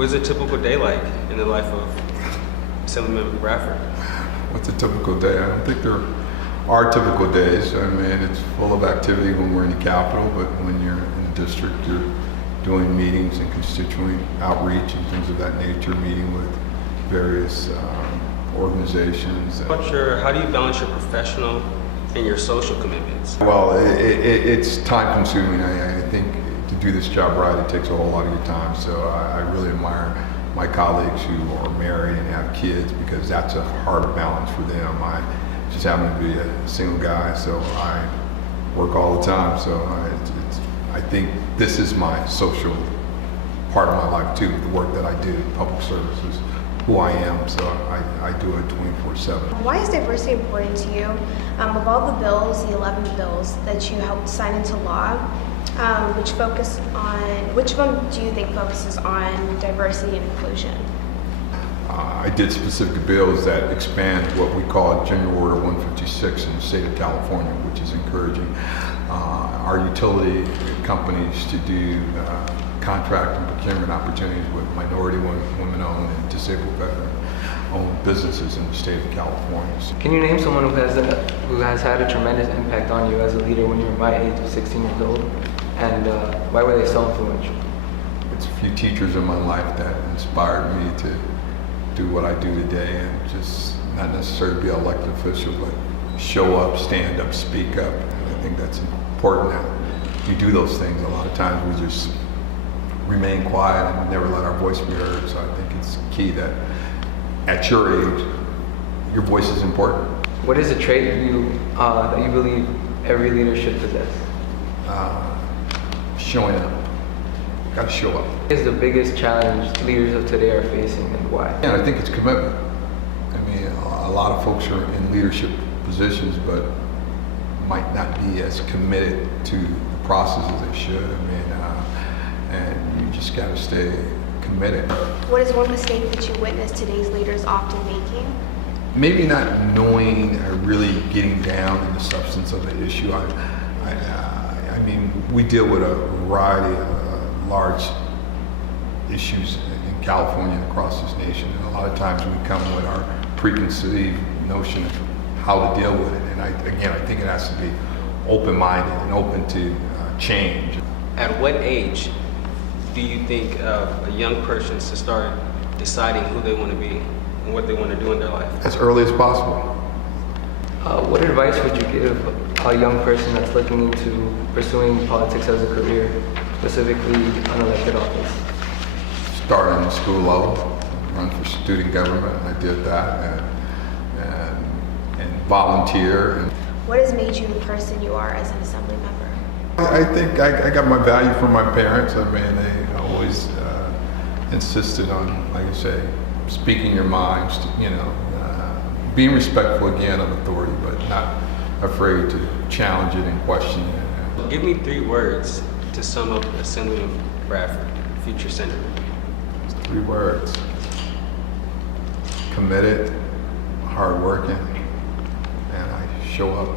What's a typical day like in the life of Assemblymember Bradford? What's a typical day? I don't think there are typical days. I mean, it's full of activity when we're in the Capitol, but when you're in the district, you're doing meetings and constituent outreach and things of that nature, meeting with various organizations. How do you balance your professional and your social commitments? Well, it's time consuming. I think to do this job right, it takes a whole lot of your time. So I really admire my colleagues who are married and have kids, because that's a hard balance for them. I just happen to be a single guy, so I work all the time. So I think this is my social part of my life too. The work that I do, public service, is who I am. So I do it 24/7. Why is diversity important to you? Of all the bills, the 11 bills that you helped sign into law, which of them do you think focuses on diversity and inclusion? I did specific bills that expand what we call General Order 156 in the state of California, which is encouraging our utility companies to do contract and procurement opportunities with minority, women-owned, and disabled veteran-owned businesses in the state of California. Can you name someone who has had a tremendous impact on you as a leader when you were my age of 16 years old, and why were they so influential? It's a few teachers in my life that inspired me to do what I do today, and just not necessarily be an elected official, but show up, stand up, speak up. And I think that's important that we do those things. A lot of times we just remain quiet and never let our voice be heard. So I think it's key that at your age, your voice is important. What is a trait that you believe every leader should possess? Showing up. Got to show up. What is the biggest challenge leaders of today are facing, and why? Yeah, I think it's commitment. I mean, a lot of folks are in leadership positions, but might not be as committed to the process as they should. I mean, and you just got to stay committed. What is one mistake that you witness today's leaders often making? Maybe not knowing or really getting down in the substance of the issue. I mean, we deal with a variety of large issues in California and across this nation, and a lot of times we come with our preconceived notion of how to deal with it. And I think it has to be open-minded and open to change. At what age do you think a young person should start deciding who they want to be and what they want to do in their life? As early as possible. What advice would you give a young person that's looking into pursuing politics as a career, specifically unelected office? Start on the school level, run for student government. I did that, and volunteer. And What has made you the person you are as an assembly member? I think I got my value from my parents. I mean, they always insisted on, like I say, speaking your mind, being respectful again of authority, but not afraid to challenge it and question it. Give me 3 words to sum up Assemblymember Bradford, future senator. 3 words: committed, hardworking, and I show up.